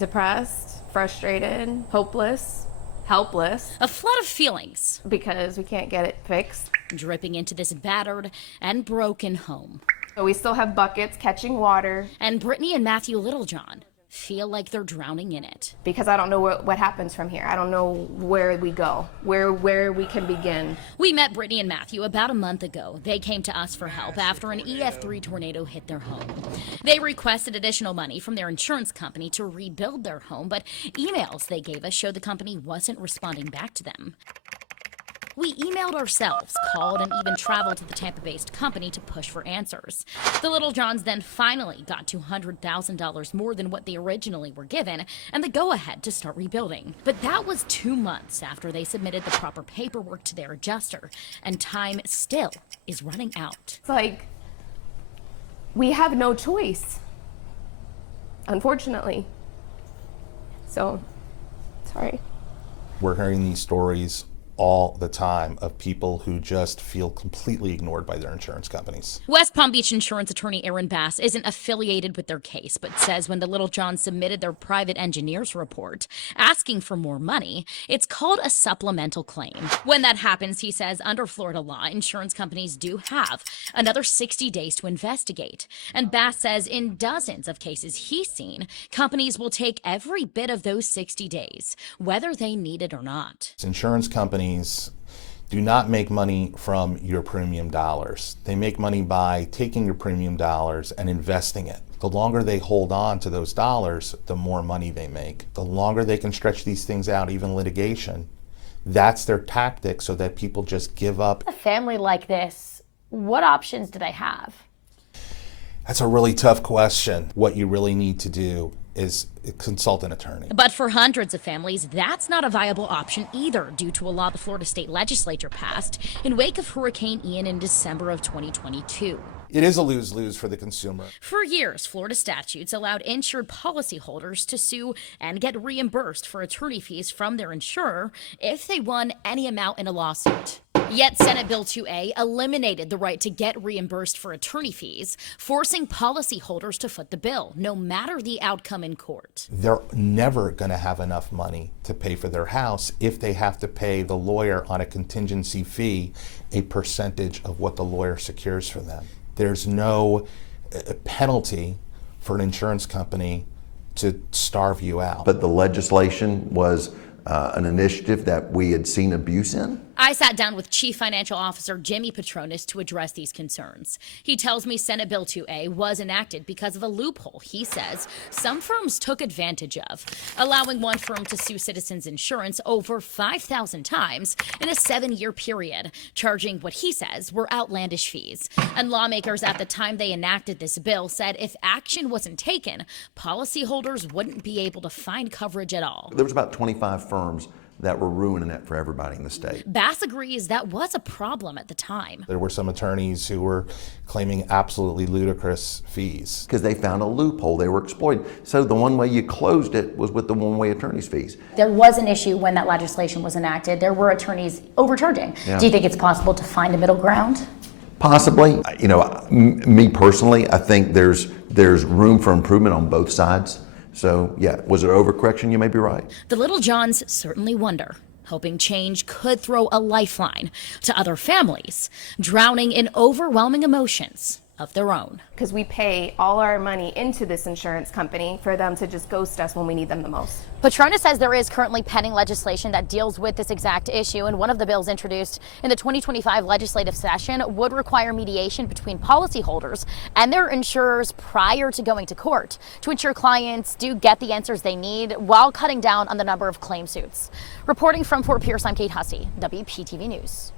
Depressed, frustrated, hopeless, helpless. A flood of feelings. Because we can't get it fixed. Dripping into this battered and broken home. So we still have buckets catching water. And Brittany and Matthew Littlejohn feel like they're drowning in it. Because I don't know what happens from here. I don't know where we go, where we can begin. We met Brittany and Matthew about a month ago. They came to us for help after an EF3 tornado hit their home. They requested additional money from their insurance company to rebuild their home, but emails they gave us showed the company wasn't responding back to them. We emailed ourselves, called, and even traveled to the Tampa-based company to push for answers. The Littlejohns then finally got $200,000 more than what they originally were given, and the go-ahead to start rebuilding. But that was 2 months after they submitted the proper paperwork to their adjuster, and time still is running out. It's like, we have no choice, unfortunately. So, sorry. We're hearing these stories all the time of people who just feel completely ignored by their insurance companies. West Palm Beach insurance attorney Aaron Bass isn't affiliated with their case, but says when the Littlejohns submitted their private engineer's report asking for more money, it's called a supplemental claim. When that happens, he says, under Florida law, insurance companies do have another 60 days to investigate. And Bass says in dozens of cases he's seen, companies will take every bit of those 60 days, whether they need it or not. Insurance companies do not make money from your premium dollars. They make money by taking your premium dollars and investing it. The longer they hold on to those dollars, the more money they make. The longer they can stretch these things out, even litigation, that's their tactic so that people just give up. A family like this, what options do they have? That's a really tough question. What you really need to do is consult an attorney. But for hundreds of families, that's not a viable option either, due to a law the Florida state legislature passed in wake of Hurricane Ian in December of 2022. It is a lose-lose for the consumer. For years, Florida statutes allowed insured policyholders to sue and get reimbursed for attorney fees from their insurer if they won any amount in a lawsuit. Yet Senate Bill 2A eliminated the right to get reimbursed for attorney fees, forcing policyholders to foot the bill, no matter the outcome in court. They're never going to have enough money to pay for their house if they have to pay the lawyer on a contingency fee a percentage of what the lawyer secures for them. There's no penalty for an insurance company to starve you out. But the legislation was an initiative that we had seen abuse in. I sat down with Chief Financial Officer Jimmy Petronis to address these concerns. He tells me Senate Bill 2A was enacted because of a loophole he says some firms took advantage of, allowing one firm to sue Citizens Insurance over 5,000 times in a 7-year period, charging what he says were outlandish fees. And lawmakers at the time they enacted this bill said if action wasn't taken, policyholders wouldn't be able to find coverage at all. There was about 25 firms that were ruining it for everybody in the state. Bass agrees that was a problem at the time. There were some attorneys who were claiming absolutely ludicrous fees. Because they found a loophole, they were exploited. So the one way you closed it was with the one-way attorney's fees. There was an issue when that legislation was enacted. There were attorneys overcharging. Yeah. Do you think it's possible to find a middle ground? Possibly. You know, me personally, I think there's room for improvement on both sides. So, yeah, was it overcorrection? You may be right. The Littlejohns certainly wonder, hoping change could throw a lifeline to other families drowning in overwhelming emotions of their own. Because we pay all our money into this insurance company for them to just ghost us when we need them the most. Petronis says there is currently pending legislation that deals with this exact issue, and one of the bills introduced in the 2025 legislative session would require mediation between policyholders and their insurers prior to going to court to ensure clients do get the answers they need while cutting down on the number of claim suits. Reporting from Fort Pierce, I'm Kate Hussey, WPTV News.